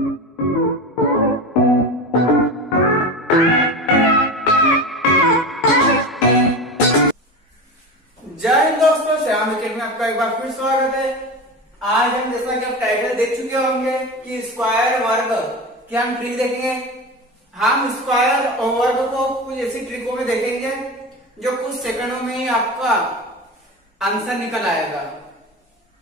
जय हिंद दोस्तों, श्याम विकेट में आपका एक बार फिर स्वागत है। आज हम जैसा कि आप टाइटल देख चुके होंगे कि स्क्वायर वर्ग की हम ट्रिक देखेंगे। हम स्क्वायर और वर्ग को कुछ ऐसी ट्रिकों में देखेंगे जो कुछ सेकंडों में ही आपका आंसर निकल आएगा।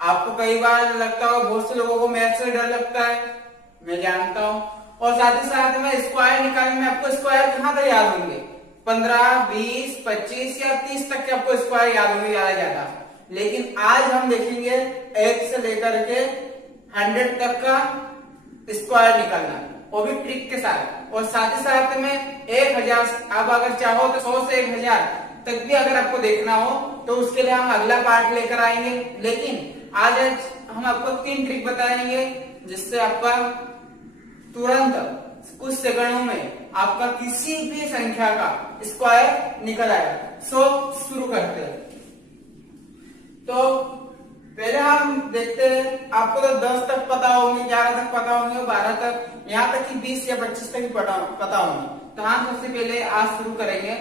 आपको कई बार लगता हो, बहुत से लोगों को मैथ से डर लगता है, मैं जानता हूं, और साथ ही साथ में स्क्वायर निकालने में आपको स्क्वायर कहां तक याद होंगे, 15, 20, 25 या 30 तक के आपको स्क्वायर याद होंगे ज्यादा। लेकिन आज हम देखेंगे 1 से लेकर के 100 तक का स्क्वायर निकालना, वो भी ट्रिक के साथ। और साथ ही साथ में 1000, आप अगर चाहो तो 100 से 1000 तक भी अगर आपको देखना हो तो उसके लिए हम अगला पार्ट लेकर आएंगे। लेकिन आज हम आपको 3 ट्रिक बताएंगे जिससे आपका तुरंत कुछ सेकंडों में आपका किसी भी संख्या का स्क्वायर निकल आएगा। सो शुरू करते हैं। तो पहले हम देखते हैं, आपको तो 10 तक पता होंगे, 11 तक पता होंगे, 12 तक, यहाँ तक कि 20 या 25 तक भी पता होंगे। तो हम सबसे पहले आज शुरू करेंगे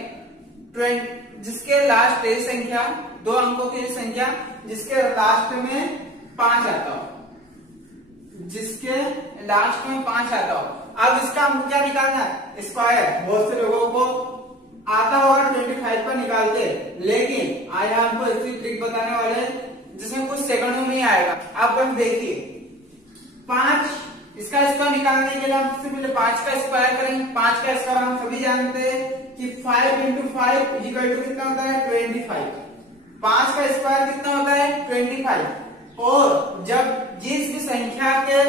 20, जिसके लास्ट संख्या 2 अंकों की संख्या जिसके लास्ट में 5 आता हो, जिसके लास्ट में 5 आता हो। अब इसका हमको क्या निकालना है, स्क्वायर। बहुत से लोगों को आता होगा 25 पर निकालते, लेकिन आज हमको ऐसी ट्रिक बताने वाले हैं जिसमें कुछ सेकंडों में ही आएगा। आप बस देखिए, 5 इसका स्क्वायर निकालने के लिए हम सबसे पहले 5 का स्क्वायर करेंगे। 5 का स्क्वायर हम सभी जानते हैं कि 5 × 5 इक्वल टू कितना होता है, 25। 5 का स्क्वायर कितना होता है, 25। और जब जिस भी संख्या के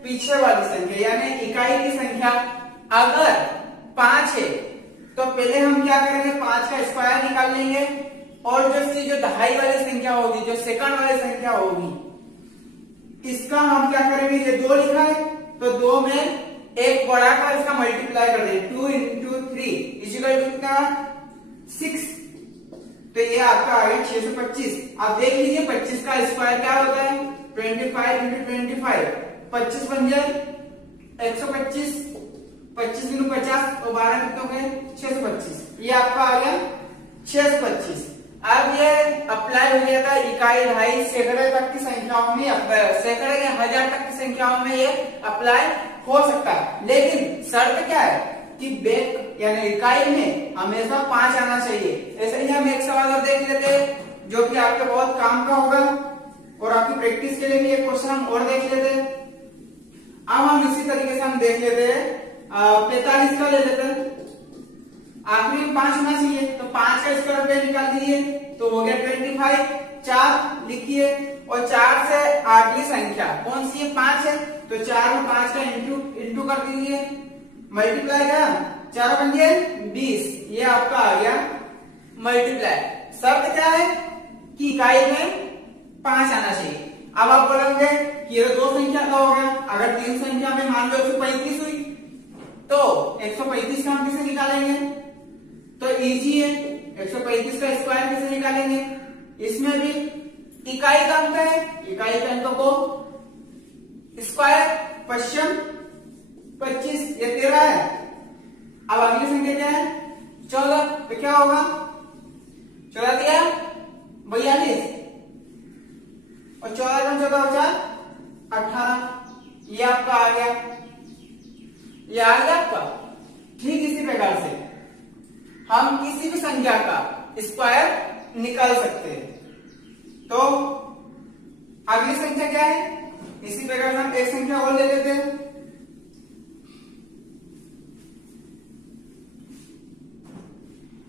पीछे वाली संख्या यानी इकाई की संख्या अगर 5 है तो पहले हम क्या करेंगे, 5 का स्क्वायर निकाल लेंगे। और जो दहाई वाली संख्या होगी, जो सेकंड वाली संख्या होगी, इसका हम क्या करेंगे, ये 2 लिखा है तो 2 में एक बड़ा का इसका मल्टीप्लाई कर देंगे। 2 × 3 इक्वल टू कितना, 6। तो ये आपका आ गया 625। आप देख लीजिए 25 का स्क्वायर क्या होता है, 25 × 25, 25 बन जाए 125, 25 × 50 और 12 कितने हो गए, 625। ये आपका आ गया 625। अब ये अप्लाई हो गया था इकाई, दहाई, सैकड़े तक की संख्याओं में, सैकड़े या 1000 तक की संख्याओं में ये अप्लाई हो सकता है। लेकिन शर्त क्या है कि बेक यानी इकाई में हमेशा 5 आना चाहिए। ऐसे ही हम एक सवाल और देख लेते हैं जो कि आपके बहुत काम का होगा, और आपकी प्रैक्टिस के लिए भी एक क्वेश्चन हम और देख लेते हैं। अब हम इसी तरीके से हम देख लेते हैं 45 का ले लेते हैं। आखिरी में 5 होना चाहिए, तो 5 का स्क्वायर पे निकाल दीजिए तो हो गया 25। 4 लिखिए, और 4 से आठवीं संख्या कौन सी है, 5 है, तो 4 में 5 का इंटू कर दीजिए, मल्टीप्लाई का 4 बन गए 20। ये आपका आ गया मल्टीप्लाई। शर्त क्या है कि इकाई में 5 आना चाहिए। अब आप बोलेंगे कि ये 2 संख्या का हो गया, अगर 3 संख्या में मान लो 135 हुई तो 135 का हम किसे निकालेंगे, तो इजी है, 135 का स्क्वायर कैसे निकालेंगे। इसमें भी इकाई का अंक है, इकाई के अंक को स्क्वायर, 25 ये 13 है। अब अगली संख्या क्या है, 14, तो क्या होगा, 14 दिया 42, और 14 × 14 18। ये आपका आ गया, ये आ गया आपका। ठीक इसी प्रकार से हम किसी भी संख्या का स्क्वायर निकाल सकते हैं। तो अगली संख्या क्या है, इसी प्रकार से हम एक संख्या और ले लेते हैं।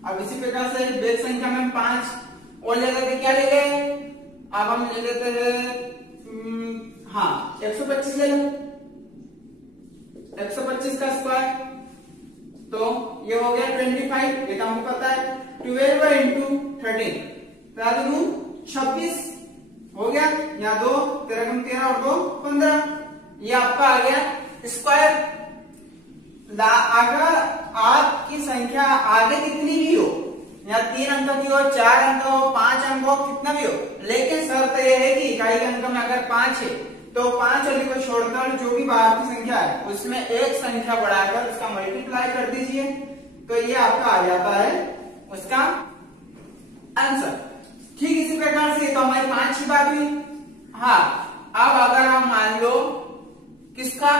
अब इसी प्रकार से बेस संख्या में हम 5 और ले लेते, क्या ले गए, अब हम ले लेते हैं, हाँ 125 ले लो, 125 का स्क्वायर, तो ये हो गया 25। ये तो हमको पता है, 12 × 13 26 हो गया, यहाँ 2 13 × 13 और 2 15। ये आपका आ गया स्क्वायर। अगर आपकी संख्या आगे कितनी भी हो, या 3 अंक की हो, 4 अंक हो, 5 अंक हो, कितना भी हो, लेकिन शर्त यह है कि इकाई के अंक में अगर 5 है तो 5 वाली को छोड़कर जो भी बाहर की संख्या है उसमें एक संख्या बढ़ाकर उसका मल्टीप्लाई कर दीजिए, तो ये आपका आ जाता है उसका आंसर। ठीक इसी प्रकार से तो हमारी 5 की बात हुई। हाँ, अब अगर हम मान लो किसका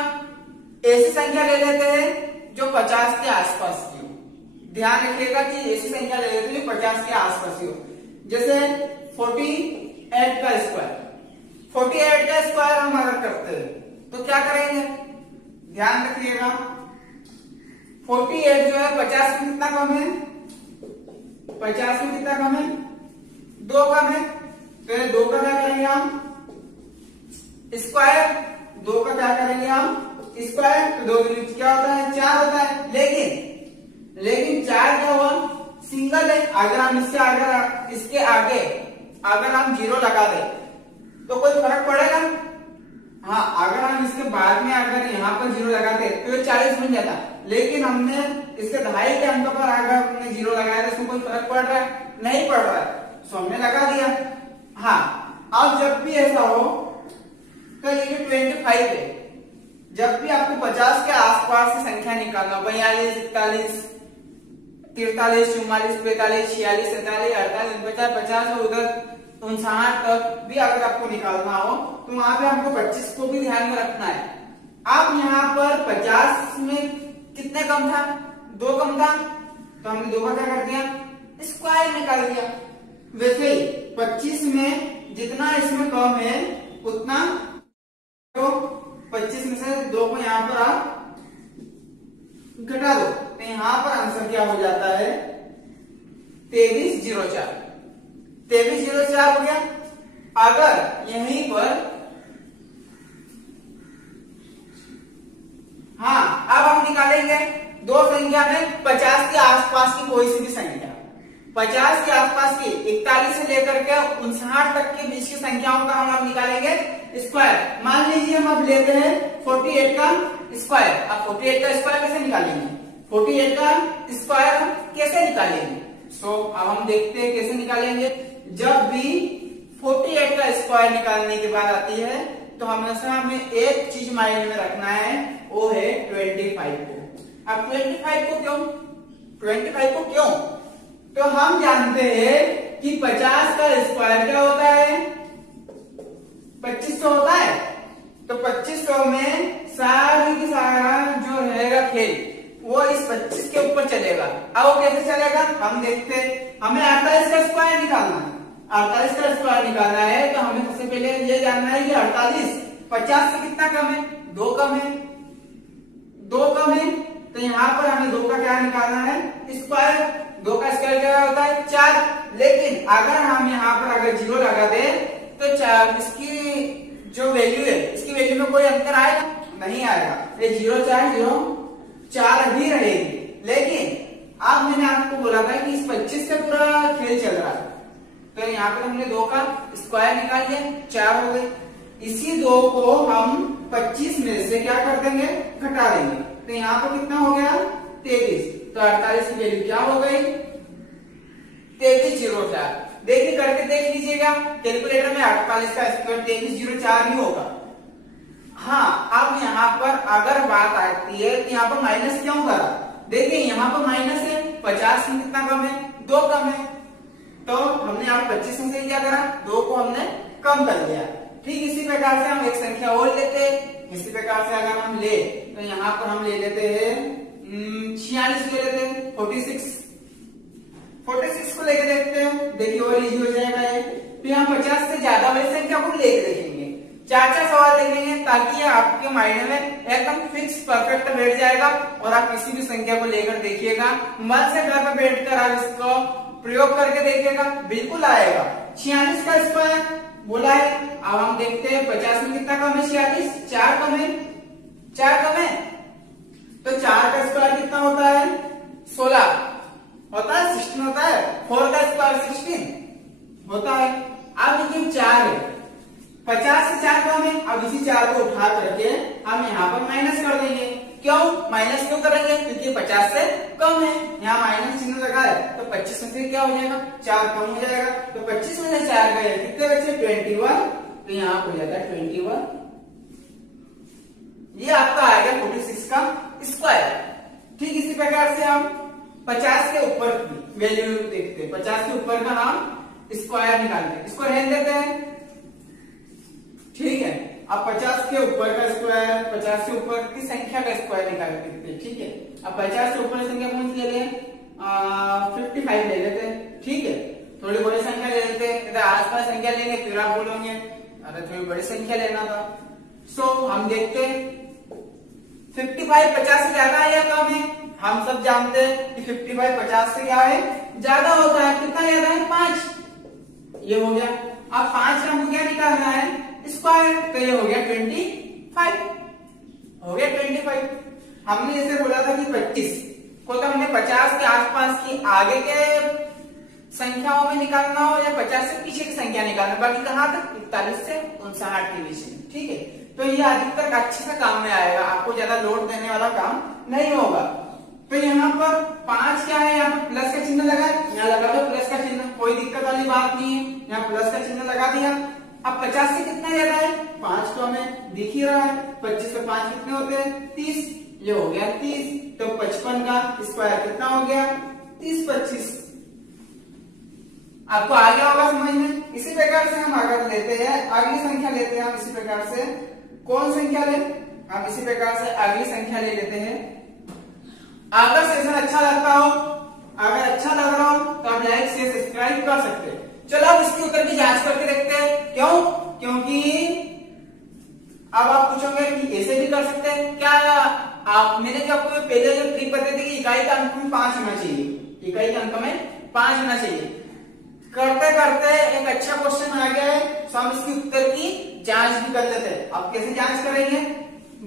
ऐसी संख्या ले लेते हैं जो 50 के आसपास की हो, ध्यान रखिएगा कि ऐसी संख्या ले लेते हैं 50 के आसपास की हो, जैसे 48 का स्क्वायर। 48 का स्क्वायर हम अगर करते हैं तो क्या करेंगे, ध्यान रखिएगा 48 जो है 50 में कितना कम है, 50 में कितना कम है, 2 कम है, तो 2 का क्या करेंगे हम स्क्वायर, 2 का क्या करेंगे हम स्क्वायर, तो 2 दूनी क्या होता है 4 होता है। लेकिन 4 क्या हुआ सिंगल है, अगर हम इसके आगे अगर हम 0 लगा दे तो कोई फर्क पड़ेगा। हाँ, अगर हम इसके बाद में अगर यहाँ पर 0 लगाते तो ये 40 बन जाता, लेकिन हमने इसके दहाई के अंक पर अगर हमने 0 लगाया तो इसमें कोई फर्क पड़ रहा है, नहीं पड़ रहा है, तो हमने लगा दिया। हाँ, अब जब भी ऐसा हो तो ये 25 है, जब भी आपको 50 के आसपास की संख्या निकालना, 42, 41, 43, 44, 45, 46, 47, 48, 49, 50 और उधर 59 तक भी अगर आपको निकालना हो तो वहां पे हमको 25 को भी ध्यान में रखना है। अब यहाँ पर 50 में कितने कम था, 2 कम था, तो हमने 2 का क्या कर दिया स्क्वायर निकाल दिया। वैसे ही 25 में जितना इसमें कम है उतना, तो 25 में से 2 को यहाँ पर आप घटा दो, तो यहाँ पर आंसर क्या हो जाता है 2304। 2304 हो गया। अगर यहीं पर हाँ, अब हम निकालेंगे दो संख्या में 50 के आसपास की कोई सी भी संख्या, 50 के आसपास की 41 से लेकर के 59 तक के बीच की संख्याओं का हम निकालेंगे स्क्वायर। मान लीजिए हम अब लेते हैं 48 का स्क्वायर। अब 48 का स्क्वायर कैसे निकालेंगे, 48 का स्क्वायर हम कैसे निकालेंगे, अब हम देखते हैं कैसे निकालेंगे। जब भी 48 का स्क्वायर निकालने की बात आती है तो हमेशा हमें एक चीज माइंड में रखना है, वो है 25 को। अब 25 को क्यों, तो हम जानते हैं कि 50 का स्क्वायर क्या होता है 2500 होता है, तो 2500 में सारी की सारा जो रहेगा खेल वो इस 25 के ऊपर चलेगा। अब वो कैसे चलेगा हम देखते हैं। हमें 48 का स्क्वायर निकालना है, 48 का स्क्वायर निकालना है तो हमें सबसे पहले ये जानना है कि 48 50 से कितना कम है, 2 कम है, 2 कम है, तो यहाँ पर हमें 2 का क्या निकालना है स्क्वायर। 2 का स्क्वायर क्या होता है 4। लेकिन अगर हम यहाँ पर अगर 0 लगा दे तो 4 इसकी जो वैल्यू है इसकी वैल्यू में कोई अंतर आएगा नहीं आएगा, ये 0 4 ही रहेगी। लेकिन अब मैंने आपको बोला था कि इस 25 से पूरा खेल चल रहा है, तो यहाँ पर हमने 2 का स्क्वायर निकाल लिया, 4 हो गए। इसी 2 को हम 25 में से क्या कर देंगे घटा देंगे, तो यहाँ पर कितना हो गया 23। तो 48 की वैल्यू क्या हो गई 2304। देखिए करके देख लीजिएगा कैलकुलेटर में 48 का स्क्वायर 2304 ही होगा। हाँ, अब यहाँ पर अगर बात आती है कि यहाँ पर माइनस क्यों करा, देखिए यहाँ पर माइनस है, 50 में कितना कम है 2 कम है, तो हमने यहाँ 25 में से क्या करा 2 को हमने कम कर दिया। ठीक इसी प्रकार से हम एक संख्या और लेते हैं। इसी प्रकार से अगर हम ले तो यहाँ पर हम ले लेते हैं 46 ले लेते हैं, 46 को लेके देखते हैं। देखिए और इजी हो जाएगा ये। तो यहाँ 50 से ज्यादा वाली संख्या को लेके देखेंगे, 4 सवाल देखेंगे ताकि आपके माइंड में एकदम फिक्स परफेक्ट बैठ जाएगा और आप किसी भी संख्या को लेकर देखिएगा, मन से घर पर बैठकर आप इसको प्रयोग करके देखिएगा, बिल्कुल आएगा। 46 का स्क्वायर बोला है, अब हम देखते हैं 50 में कितना कम है 46, 4 कम है, 4 कम है, तो 4 का स्क्वायर कितना होता है 16 होता है, 16 होता है। 4 का स्क्वायर 16 होता है। अब देखिए 4 है, 50 से 4 कम है, अब इसी 4 को उठा करके हम यहाँ पर माइनस कर देंगे। क्यों माइनस क्यों करेंगे, क्योंकि 50 से कम है, यहाँ माइनस चिन्ह लगा है, तो 25 में से क्या हो जाएगा 4 कम हो जाएगा, तो 25 में से 4 गए कितने बचे 21, तो यहाँ हो जाता है 21 प्रकार से हम 50 के ऊपर की वैल्यू देखते हैं, 50 के ऊपर का हम स्क्वायर निकालते हैं, इसको रहने देते हैं, ठीक है। अब 50 के ऊपर का स्क्वायर, 50 से ऊपर की संख्या का स्क्वायर निकाल सकते हैं, ठीक है। अब 50 से ऊपर संख्या कौन सी ले लें, 55 ले लेते हैं, ठीक है। थोड़ी बड़ी संख्या ले लेते हैं, इधर आसपास संख्या लेंगे फिर आप बोलोगे अरे थोड़ी बड़ी संख्या लेना था। सो हम देखते हैं 55 50 से ज्यादा है या कम है। हम सब जानते हैं कि 55 50 से क्या है, ज्यादा होता है। कितना ज्यादा है, 5, ये हो गया। अब 5 का हमको क्या निकालना है, स्क्वायर, तो ये हो गया 25, हो गया 25। हमने जैसे बोला था कि 25 को तो हमने 50 के आसपास की आगे के संख्याओं में निकालना हो या 50 से पीछे की संख्या निकालना, बाकी कहां तक 41 से 59 के बीच में, ठीक है। तो ये अधिकतर अच्छे से काम में आएगा, आपको ज्यादा लोड देने वाला काम नहीं होगा। तो यहाँ पर 5 क्या है, यहाँ पर प्लस का चिन्ह लगा, यहाँ लगा दो प्लस का चिन्ह, कोई दिक्कत वाली बात नहीं है, यहाँ प्लस का चिन्ह लगा दिया। अब 50 से कितना ज्यादा है, 5 तो हमें दिख ही रहा है, 25 से 5 कितने होते हैं, 30, ये हो गया 30। तो 55 का स्क्वायर कितना हो गया, 30 25। आपको आ गया होगा समझ में। इसी प्रकार से हम आगे लेते हैं, अगली संख्या लेते हैं हम इसी प्रकार से। कौन संख्या ले, हम इसी प्रकार से अगली संख्या ले लेते हैं। अगर सेशन अच्छा लगता हो, अगर अच्छा लग रहा हो तो आप लाइक शेयर सब्सक्राइब कर सकते हैं। चलो अब इसके उत्तर की जांच करके देखते हैं। क्यों, क्योंकि अब आप पूछोगे कि ऐसे भी कर सकते हैं क्या। आप मैंने जो आपको पहले जो ट्रिक बताई थी कि इकाई का अंक में 5 होना चाहिए, इकाई के अंक में 5 होना चाहिए। करते करते एक अच्छा क्वेश्चन आ गया है, तो हम इसके उत्तर की जांच भी कर लेते हैं। आप कैसे जांच करेंगे,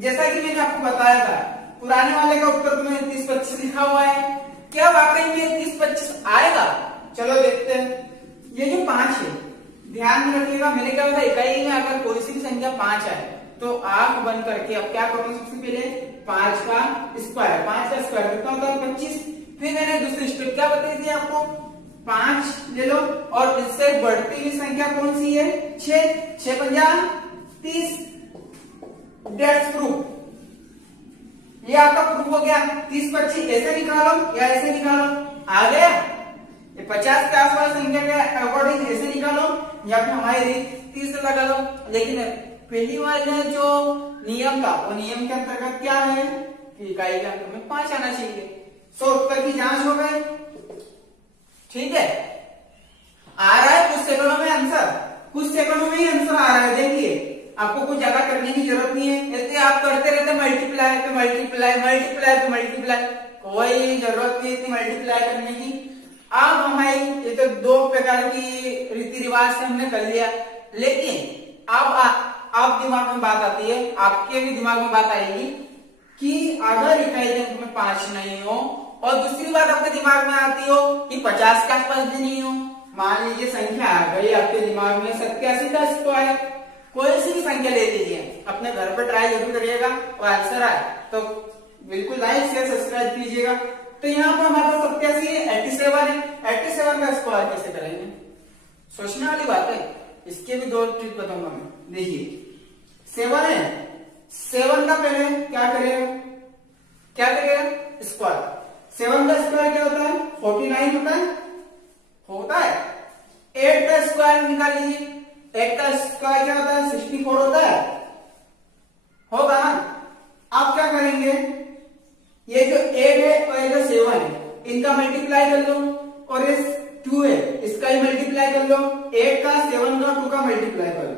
जैसा कि मैंने आपको बताया था, पुराने वाले का उत्तर तुम्हें 30 25 लिखा हुआ है, क्या वाकई में 30 25 आएगा। चलो देखते हैं। ये जो 5 है, ध्यान में रखिएगा, मैंने क्या बताया, इकाई में अगर कोई सी संख्या 5 है तो आंख बंद करके अब क्या करोगे, सबसे पहले 5 का स्क्वायर, 5 का स्क्वायर कितना होता है, 25। फिर मैंने दूसरी स्टेप क्या बताई थी आपको, 5 ले लो और इससे बढ़ती हुई संख्या कौन सी है, 6, 6 50 30। डेट्स प्रूफ, ये आपका प्रूफ हो गया। 30 25 ऐसे निकालो या ऐसे निकालो, आ गया। 50 के आसपास संख्या के अकॉर्डिंग ऐसे निकालो या फिर हमारी 30 से लगा लो। लेकिन पहली वाला जो नियम था, वो नियम के अंतर्गत क्या है कि इकाई के अंक में 5 आना चाहिए। सो उत्तर की जांच हो गई, ठीक है। आ रहा है कुछ सेकंडों में आंसर, कुछ सेकंडों में ही आंसर आ रहा है। देखिए आपको कुछ ज्यादा करने की जरूरत नहीं है, ऐसे आप करते रहते मल्टीप्लाई पे मल्टीप्लाई, मल्टीप्लाई पे मल्टीप्लाई, कोई जरूरत नहीं इतनी मल्टीप्लाई करने की। अब हमारी ये तो 2 प्रकार की रीति रिवाज से हमने कर लिया, लेकिन अब दिमाग में बात आती है, आपके भी दिमाग में बात आएगी कि अगर इकाई के अंक में 5 नहीं हो, और दूसरी बात आपके दिमाग में आती हो कि 50 के आसपास भी नहीं हो। मान लीजिए संख्या आ गई आपके दिमाग में 87 का स्क्वायर, कोई सी भी संख्या ले लीजिए, अपने घर पर ट्राई जरूर करिएगा और आंसर आए तो बिल्कुल लाइक शेयर सब्सक्राइब कीजिएगा। तो यहाँ पर हमारे पास 87 है, 87 है, 87 का स्क्वायर कैसे करेंगे, सोचने वाली बात है। इसके भी 2 ट्रिक बताऊंगा मैं। देखिए 7 है, 7 का पहले क्या करेगा, क्या करेगा, स्क्वायर। 7 का स्क्वायर क्या होता है, 49 होता है। 8 का स्क्वायर निकाल लीजिए, 8 का स्क्वायर क्या होता है, 64 होता है, होगा ना। आप क्या करेंगे, ये जो 8 है और ये जो 7 है, इनका मल्टीप्लाई कर लो, और इस 2 है इसका ही मल्टीप्लाई कर लो। 8 का 7 का 2 का मल्टीप्लाई कर लो,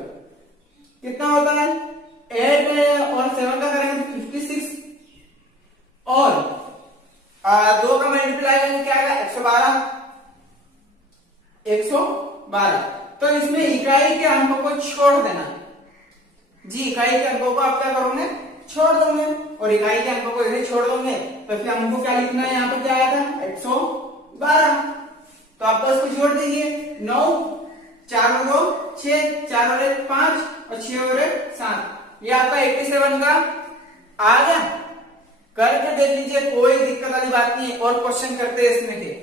कितना होता है, 8 और 7 का करेंगे 56, और 2 का मल्टीप्लाई करेंगे क्या आएगा, 112, 112। तो इसमें इकाई के अंकों को छोड़ देना जी, इकाई के अंकों को आप क्या करोगे, छोड़ दोगे, और इकाई के अंकों को इधर छोड़ दोगे, तो फिर हमको क्या लिखना है, यहाँ पे क्या आया था, 112। तो आप तो इसको जोड़ दीजिए, 9 4 और 2 6, 4 और 1 5 और 6 और 1 7। ये आपका 87 का आ गया। करके देख लीजिए, कोई दिक्कत वाली बात नहीं है। और क्वेश्चन करते हैं इसमें थे,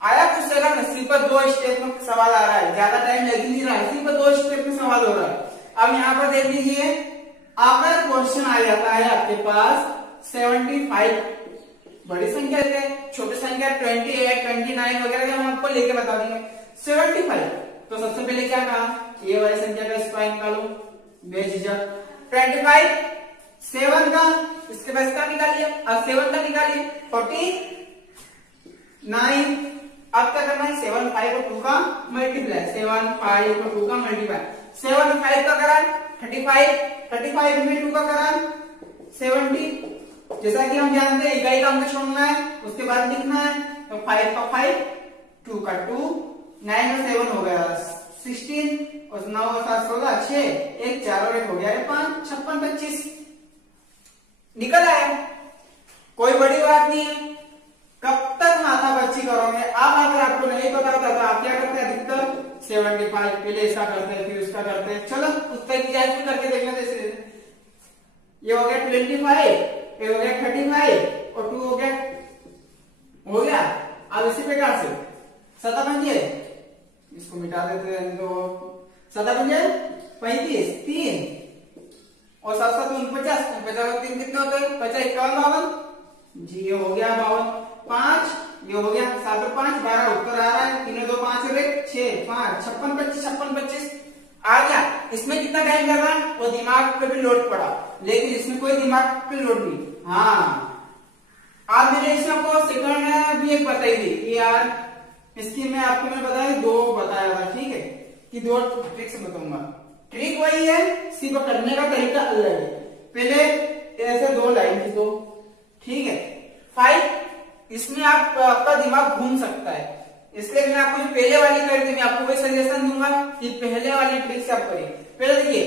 आया कुछ जगह में सिर्फ 2 स्टेप में सवाल आ रहा है, ज्यादा टाइम लग नहीं रहा है, सिर्फ 2 स्टेप में सवाल हो रहा है। अब यहाँ पर देख लीजिए, अगर क्वेश्चन आ जाता है आपके पास 75 बड़ी संख्या देते हैं, छोटी संख्या 28, 29 वगैरह के हम आपको लेके बता देंगे। 75, तो सबसे पहले क्या कहा, ये वाली संख्या का स्क्वायर निकालो बेझिझक। 25 7 का, इसके बाद इसका निकालिए, अब 7 का निकालिए। 49, अब क्या करना है, 7 5 और 2 का मल्टीप्लाई, 7 5 और 2 का मल्टीप्लाई। 7 5 का करा 35 में 2 का करा 70। जैसा कि हम जानते हैं इकाई का अंक छोड़ना है, उसके बाद लिखना है, तो 5 का 5, 2 का 2, 9 और 7 हो गया 16 और 9 और 7 16, 6 1 4 और 1 हो गया 5, 56 25 निकल आया। कोई बड़ी बात नहीं है। कब तक माथापच्ची करोगे? अब अगर आपको नहीं पता होता तो आप क्या करते हैं, अधिकतर 75 पहले इसका करते हैं फिर उसका करते हैं। चलो उस तरह की जांच करके देख लेते हैं। ये हो गया 25, ये हो गया 35 और 2 हो गया। अब इसी प्रकार से 57, इसको मिटा देते हैं, तो 57 35 3 और 7 7 49, 50 3 कितने होते हैं, 50 51 52 जी, ये हो गया 52। 5 ये हो गया 7 और 5 12, उत्तर आ रहा है 3 2 5 और 1 6 5 56 25 आ गया। इसमें कितना टाइम लग रहा है, वो दिमाग पे भी लोड पड़ा, लेकिन इसमें कोई दिमाग पे लोड नहीं। हाँ, आज मैंने इसमें आपको सेकंड भी एक बताई थी कि यार इसकी मैं आपको बताया 2 बताया था, ठीक है, कि 2 ट्रिक्स बताऊंगा। ट्रिक वही है, सिर्फ करने का तरीका अलग है। पहले ऐसे 2 लाइन की, तो ठीक है। 5 इसमें आपका दिमाग घूम सकता है, इसलिए मैं आपको जो पहले वाली कर दी, मैं आपको वही सजेशन दूंगा कि पहले वाली ट्रिक से आप करिए। पहले देखिए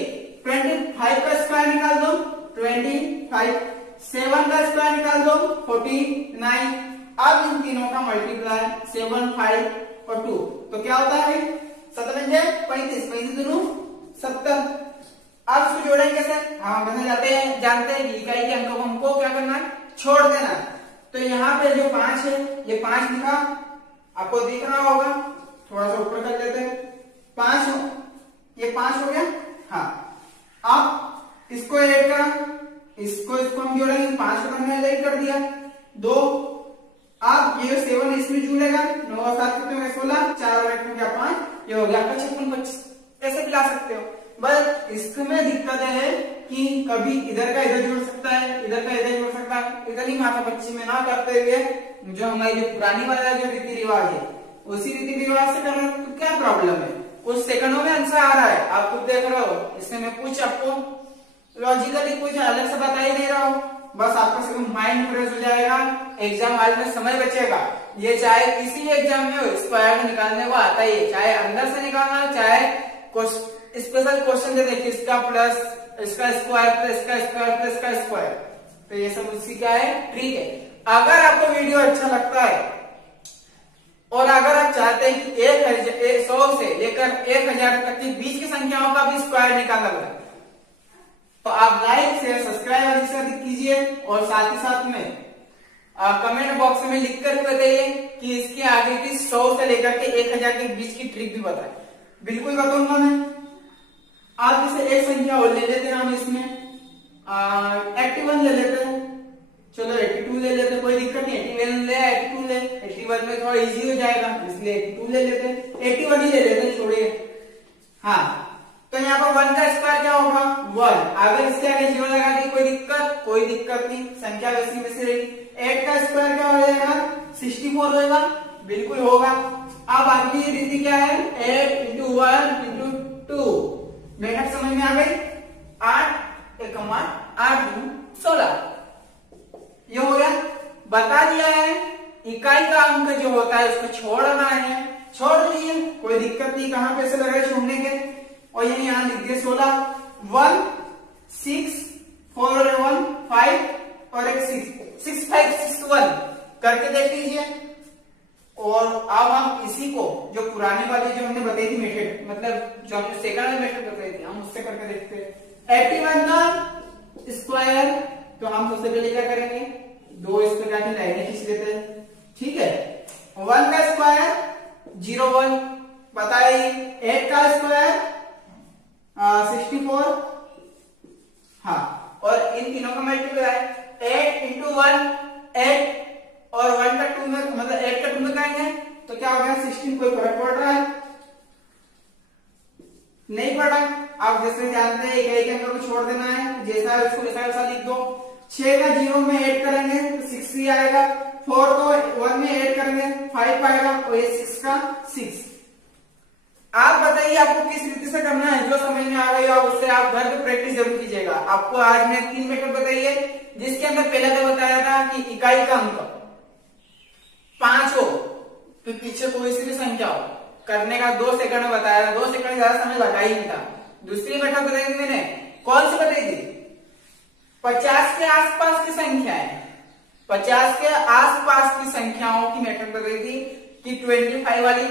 25 का स्क्वायर निकाल दो 25, 7 का स्क्वायर निकाल दो 49। अब इन तीनों का मल्टीप्लाई 7 5 और 2, तो क्या होता है, 57 35 35 दोनों 70। अब इसको जोड़ेंगे कैसे, हाँ बता जानते हैं कि इकाई के अंकों को हमको क्या करना है, छोड़ देना है। तो यहाँ पे जो 5 है, ये 5 लिखा, आपको दिख रहा होगा, थोड़ा सा ऊपर कर लेते हैं, 5 ये 5 हो गया। हाँ, अब इसको ऐड करा, इसको हम जोड़ेंगे, 5 को हमने ऐड कर दिया 2। अब ये 7 इसमें जुड़ेगा, 9 और 7 कितने हो गए 16, 4 और 1 हो गया 5, ये हो गया आपका 56 25। ऐसे पिला सकते हो, बस इसमें दिक्कत है कि कभी इधर का इधर जुड़ सकता है, इधर का इधर जुड़ सकता है। इतनी माथापच्ची में ना करते हुए जो हमारी जो पुरानी वाला जो रीति रिवाज है, उसी रीति रिवाज से करना, तो क्या प्रॉब्लम है, कुछ सेकंडों में आंसर आ रहा है, आप खुद देख रहे हो। इसमें मैं कुछ आपको लॉजिकली कुछ अलग से बता ही नहीं रहा हूँ, बस आपका सिर्फ माइंड फ्रेश हो जाएगा, एग्जाम हॉल में समय बचेगा। ये चाहे किसी भी एग्जाम में हो, स्क्वायर निकालने को आता ही है, चाहे अंदर से निकालना, चाहे स्पेशल क्वेश्चन दे देखिए, इसका प्लस इसका स्क्वायर प्लस इसका स्क्वायर प्लस इसका स्क्वायर, तो ये सब उसकी क्या है, ट्रिक है। अगर आपको वीडियो अच्छा लगता है और अगर आप चाहते हैं कि 100 से लेकर 1000 तक के बीच की संख्याओं का भी स्क्वायर निकालना है, तो आप लाइक शेयर सब्सक्राइब अधिक कीजिए, और साथ ही साथ में कमेंट बॉक्स में लिख कर बताइए कि इसके आगे की 100 से लेकर के 1000 के बीच की ट्रिक भी बताए, बिल्कुल बताऊंगा मैं। आप इसे एक संख्या और ले लेते हैं, हम इसमें 81 ले लेते हैं, चलो 82 ले लेते हैं, कोई दिक्कत नहीं, 81 ले 82 ले, 81 में थोड़ा इजी हो जाएगा, इसलिए 82 ले लेते हैं, 81 ही ले लेते हैं, छोड़िए। हाँ, तो यहाँ पर 1 का स्क्वायर क्या होगा 1, अगर इसके आगे 0 लगा दी कोई दिक्कत नहीं, संख्या वैसी वैसी रहेगी। 8 का स्क्वायर क्या हो जाएगा 64 होगा, बिल्कुल होगा। अब अगली रीति क्या है, 8 इंटू 1 इंटू 2, मेथड समझ में आ गई। 8 1 8 2 16, ये हो गया, बता दिया है। इकाई का अंक जो होता है उसको छोड़ना है, छोड़ दीजिए, कोई दिक्कत नहीं, कहां पे से लगा छोड़ने के, और ये यहाँ लिख दिए 16 1 6 4 और 1 5 और एक 6 5 6 1 करके देख लीजिए। और अब हम इसी को जो पुरानी वाली जो हमने बताई थी मेथड, मतलब जो हमने सेकंड वाली मेथड बताई थी, हम उससे करके देखते हैं। 81 का स्क्वायर, तो हम सबसे पहले क्या करेंगे, 2 इसको जाके लाइनें खींच लेते हैं, ठीक है। 1 का स्क्वायर 0 1 बताइए, 8 का स्क्वायर 64, हाँ, और इन तीनों का मल्टीप्लाई 8 इंटू 1 8 करेंगे तो क्या हो गया 16, कोई फर्क पड़ रहा है? नहीं पड़ा। आप जैसे जानते हैं एक अंक को छोड़ देना है, जैसा है उसको वैसा लिख दो। 6 का 0 में ऐड करेंगे तो 6 ही आएगा, 4 को 1 में ऐड करेंगे 5 आएगा और ये 6 का 6। आप बताइए आपको किस रीति से करना है, जो समझ में आ गई हो उससे आप घर पे प्रैक्टिस जरूर कीजिएगा। आपको आज मैं 3 मेथड बताइए, जिसके अंदर पहले तो बताया था कि इकाई का अंक 5 हो, फिर पीछे कोई सी भी संख्या हो, करने का 2 सेकंड में बताया था। 2 सेकंड ज्यादा समय लगा ही नहीं था। दूसरी मेथड बताई थी मैंने, कौन सी बताई थी? 50 के आसपास की संख्या है, 50 के आसपास की संख्याओं की मेथड बताई थी कि 25 वाली।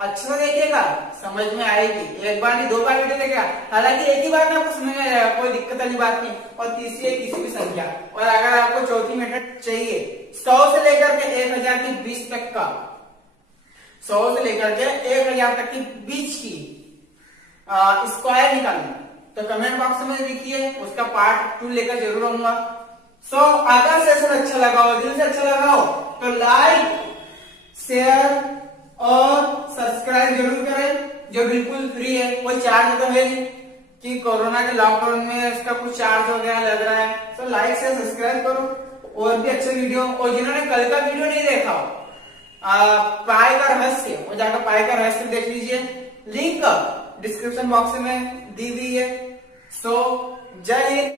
अच्छा से देखिएगा, समझ में आएगी। एक बार नहीं 2 बार वीडियो देखिएगा, हालांकि एक ही बार में आपको समझ में आ जाएगा, कोई दिक्कत वाली बात नहीं। और तीसरी है किसी भी संख्या। और अगर आपको चौथी मेथड चाहिए 100 से लेकर के 1000 के बीच तक का, 100 से लेकर के 1000 तक के बीच की स्क्वायर निकालना, तो कमेंट बॉक्स में लिखिए, उसका पार्ट 2 लेकर जरूर आऊंगा। सो अगर सेशन अच्छा लगा हो, दिल से अच्छा लगा हो, तो लाइक, शेयर और सब्सक्राइब जरूर करें, जो बिल्कुल फ्री है। कोई चार्ज तो है नहीं कि कोरोना के लॉकडाउन में इसका कुछ चार्ज हो गया लग रहा है। तो लाइक से सब्सक्राइब करो और भी अच्छे वीडियो। और जिन्होंने कल का वीडियो नहीं देखा पाई का रहस्य, वो जाकर पाई का रहस्य देख लीजिए, लिंक डिस्क्रिप्शन बॉक्स में दी हुई है। सो जय हिंद।